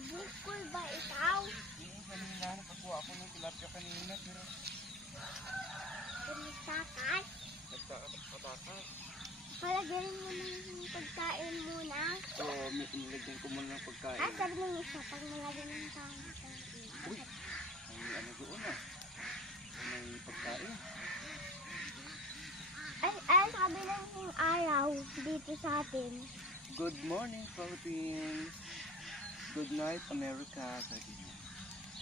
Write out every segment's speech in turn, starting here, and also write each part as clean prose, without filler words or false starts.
Bukol ba ikaw? Kanina, nakakuha ako ng tilapia kanina, pero Nagtakas? nagtatakas. Palagyan mo ng pagkain muna. So, may inilagyan ko muna ng pagkain. Sabi ng isa, pag nalagyan ng tama. Uy, may ano doon ah. May pagkain. Ay, sabi ng yung araw dito sa atin. Good morning, Philippines. Good night, America.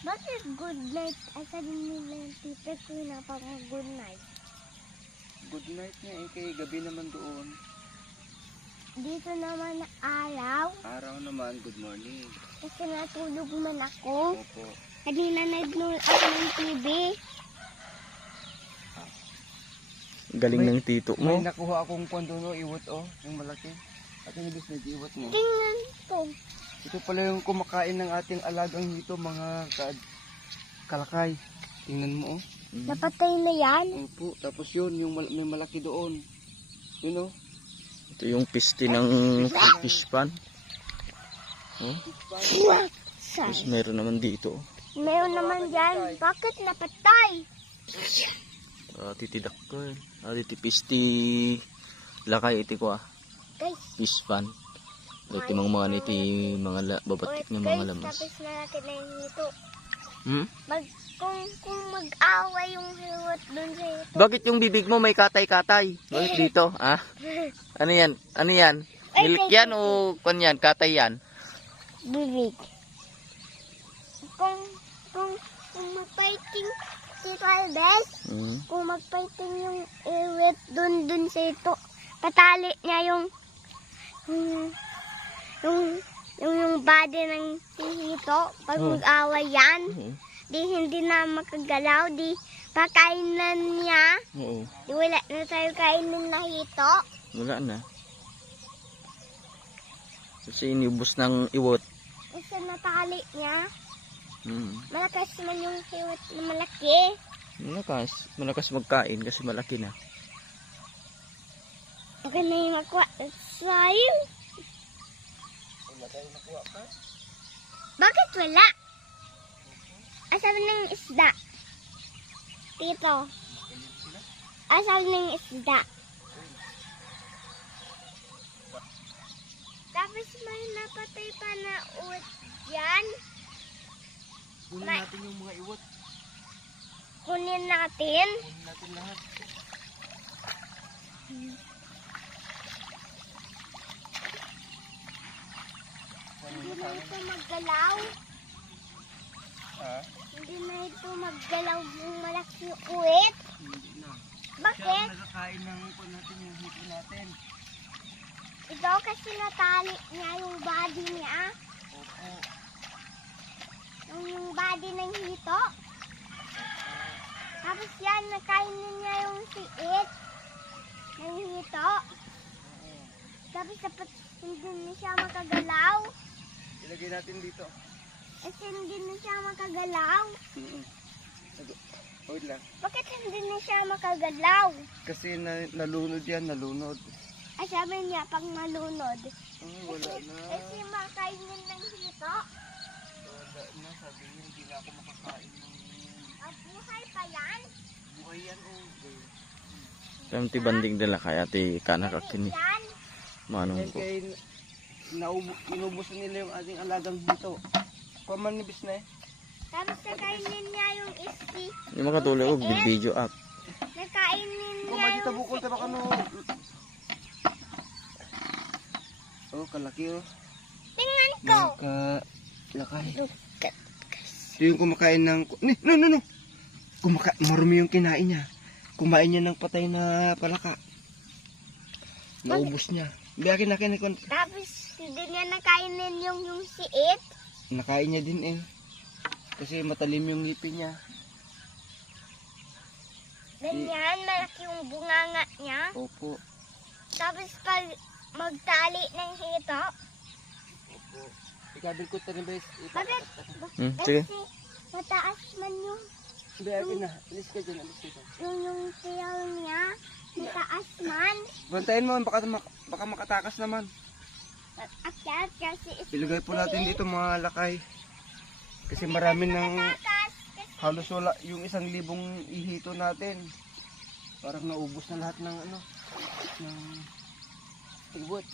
Bakit good night? Ay, sabi nila yung tita ko na parang good night. Good night nga eh, kay gabi naman doon. Dito naman araw. Araw naman, good morning. Kasi natulog man ako. Opo. Kanina nag-nood ako ng TV. Galing ng tito May mo. nakuha akong pandono, iwat oh, yung malaki. At yung ibig na iwat mo. Tingnan to. Ito pala yung kumakain ng ating alagang hito, mga kalakay. Tingnan mo oh. Napatay na yan. Opo, tapos yun, yung may malaki doon. Yun oh. Ito yung piste ng fish pan. Oh, tapos meron naman dito. Meron naman dyan. Bakit napatay? Titidak ko eh. Dito piste lakay iti ko Guys. fish pan. Ito mga niti mga babatik ng mga lamas. Tapos malaki na yung hito. Hmm? Kung mag-away yung hiwat dun sa hito. Bakit yung bibig mo may katay-katay? Bakit dito? Ah? Ano yan? Ano yan? Milk yan o kanyan? Katay yan? Bibig. Kung mag-fighting si Caldes, kung mag-fighting yung iwit dun sa hito, patali niya yung body ng hito. Pag mag-away yan, hindi na makagalaw, di pakainan niya. Oo. Di wala na tayo kainin na hito. Wala na. Kasi inubos ng iwot. Kasi natali niya. Malakas man yung hiwat na malaki. Malakas magkain kasi malaki na. Baka na yung makuha. Sayang. Wala tayong nakuha pa. Bakit wala? Asabi ng isda. Tito. Asabi ng isda. Tapos may napatay pa na uwat dyan. Kunin natin yung mga iwat. Kunin natin. Kunin natin lahat. Hindi na ito maggalaw. Ha? Hindi na ito maggalaw yung malaki uwit. Hindi na. Bakit? Siya ang nakakain ng kung natin yung hito natin. Ito kasi natali niya yung body niya. Opo. Yung body ng hito. Tapos yan, nakainin niya yung siit ng hito. Tapos dapat hindi na siya makagalaw. Ilagay natin dito. Kasi hindi na siya makagalaw. Wait lang. Bakit hindi na siya makagalaw? Kasi nalunod yan, nalunod. Ay, sabi niya, pag malunod. Wala na. Kasi makainin ng hito. Wala na, sabi niya, hindi na ako makakain ng At buhay pa yan. buhay yan. Kaya ti banding nila kaya ti kanakakini. Yan. Manong Yan ko. kay inubos nila yung ating alagang hito. Pamanibis na eh. Tapos nakainin niya yung isti. Yung mga tuloy ko, video up. Nakainin Kung niya magita yung bukol taba ka no. Oh, kalaki oh. tingnan ko. Lakay. Ito yung kumakain ng... No. Marumi yung kinain niya. Kumain niya ng patay na palaka. Naubos niya. Biyakin na. Tapos hindi niya nakainin yung siit. Nakain niya din eh. Kasi matalim yung ngipin niya. Ganyan, malaki yung bunganga niya. Opo. Tapos pag magtali ng hito, Opo. Ikabilkot ka na bes. Bakit? Sige. Kasi mataas man yung Hindi, akin na. Alis ka dyan, alis ka dyan. yung tail niya. Mataas man. Bantayan mo, baka makatakas naman. Akyat kasi Ilagay po natin dito mga lakay. Kasi marami ng takas. Kasi halos wala yung 1,000 ihito natin. Parang naubos na lahat ng ano, ng tibot.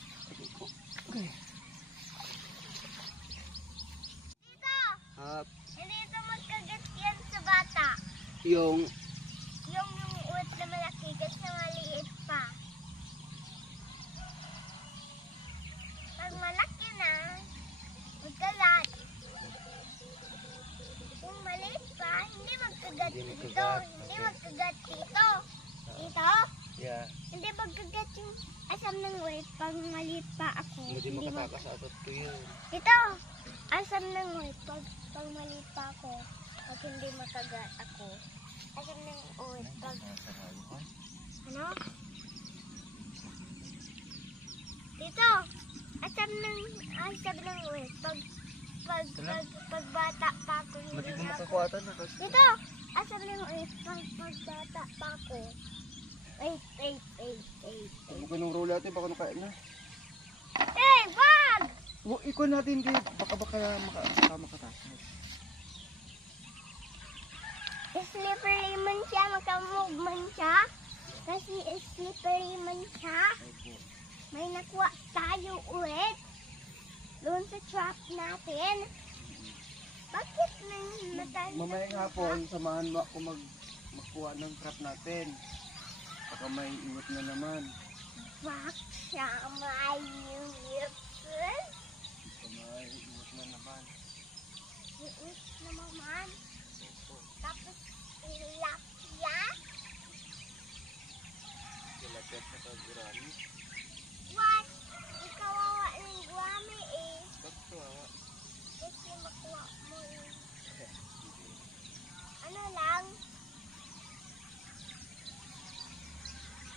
Okay. dito, At hindi ito magkagat yan sa bata. yung Yung uwit na malaki kasi maliit pa. Pag malaki na, magkagat. Kung maliit pa, hindi magkagat Hindi dito. magkagat. Hindi magkagat dito. Dito? yeah, Hindi magkagat yung asam ng uwit pag maliit pa ako. hindi mag- makatakas atot ko yun. Ito, asam ng uwit pag maliit pa ako. Pag hindi makagat ako. Asam ng uwit pag ano? Dito, asam ng uwit pag bata pa ako. Hindi Hindi mo na ako. makakuatan na kasi. Dito, asam ng uwit pag bata pa ako. Wait. Huwag ko nung roll natin, baka nakain na. Hey, wag! Ikon natin din, baka makatakas. Slippery man siya, makamove man siya. Kasi slippery man siya. May nakuha tayo ulit. Doon sa trap natin. Bakit natanda? Mamayang hapon, samahan mo ako magkuha ng trap natin. Baka may iwat na naman. Bak siya may yupin. Baka may iwat na naman. Iit na naman. Tapos tilapia. Tilapia sa kagurami. What? Ikaw awa ng guwami eh. Bakit kawawa? Kasi makuha mo eh. Ano lang?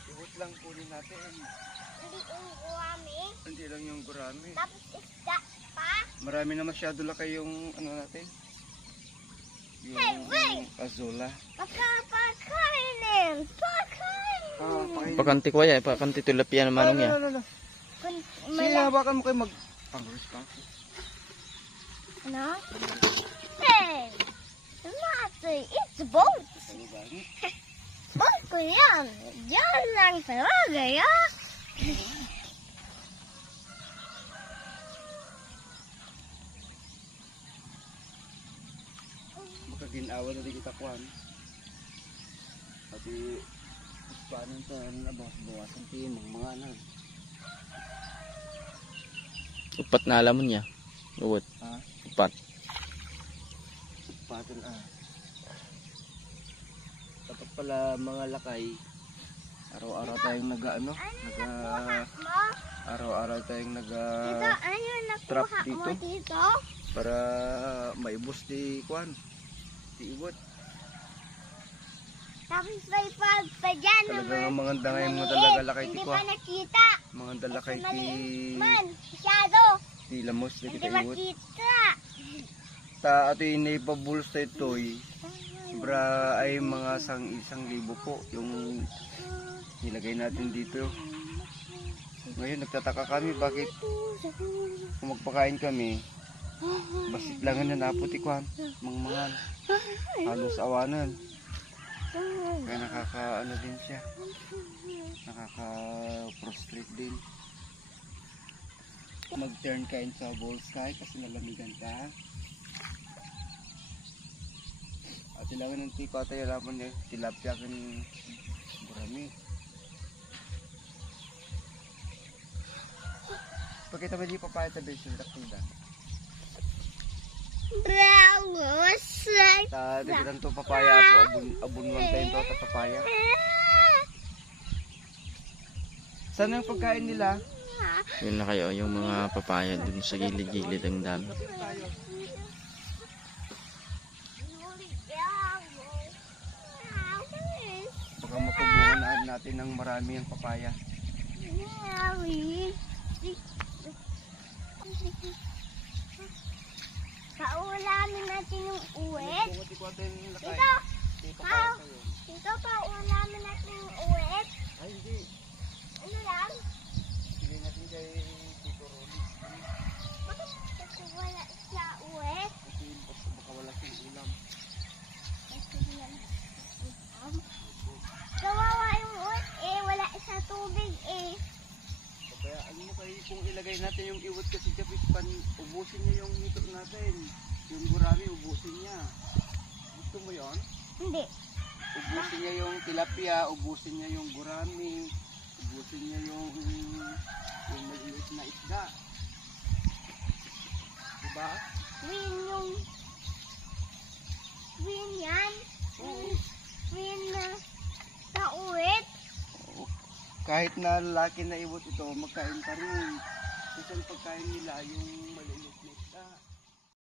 Iwat lang kunin natin. Hindi yung guwami. Hindi lang yung gurami. Tapos isda pa. Marami na masyado laki yung ano natin. Yung Hey, wait! azola. Pakainin! Pakain. Pakanti ko ya, pakanti tilapia na manong ya. No. Kun- Sige, hawakan mo kayo pang-response. Ano? Hey! Mati, it's boat! Boat ko yan! Yan lang talaga yan! Baka ginawa na din kita kuhan. Pati paano ito, bawasan tayo mga ano. Upat na alam mo niya. Uwat. Ha? Upat. Patol Dapat pala mga lakay, araw-araw tayong Ano mo? araw-araw tayong Dito, ano trap nakuha mo dito? dito? para maibos di kuhan. Di ibot. Tapos may pag pa dyan Talagang mga dangay mga maliit. dalaga lakay ti Hindi kuha. pa nakita. Mga dalakay Kasi ti maliit man, masyado. ti lamos di Hindi kita ibot. makita. Ta ato inaipabulos tayo toy. Bra ay mga 1,000 po yung nilagay natin dito. Ngayon nagtataka kami bakit kung magpakain kami basit lang na naputi kuhan mangmangan halos awanan kaya nakaka din siya, nakaka prostrate din. Mag turn kain sa bowl sky kasi nalamigan ka. At ilangan ng tiko at ayalaman niya tilapia kan burami. Pakita ba di papaya sa beso daktinda. Browos. Ta dikitan to papaya po abunwan tayo to ta papaya. Saan ang pagkain nila? Yun na kayo, yung mga papaya dun sa gilid-gilid ang dami. Baka mapabungan natin ng marami ang papaya. natin yung uwit. Bungot ikaw natin lakay. Dito! Dito Pa! pa kayo. Dito pa, ulamin natin yung uwit. Ay, hindi. Ano lang? Sige natin kay Tito Rolly. Bakit kasi wala siya uwit? Kasi baka wala siyang ulam. Kasi wala ulam. Kawawa yung uwit eh, wala sa tubig eh. Kaya ano mo kayo kung ilagay natin yung iwat kasi sa pispan, ubusin niya yung nitro natin. Yung gurami, ubusin niya. Gusto mo yon? Hindi. Ubusin niya yung tilapia, ubusin niya yung gurami, ubusin niya yung maliit na isda. Diba? Win yan. Oo. Win na sa uwit. Kahit na lalaki na iwat ito, magkain pa rin. Kasi ang pagkain nila, yung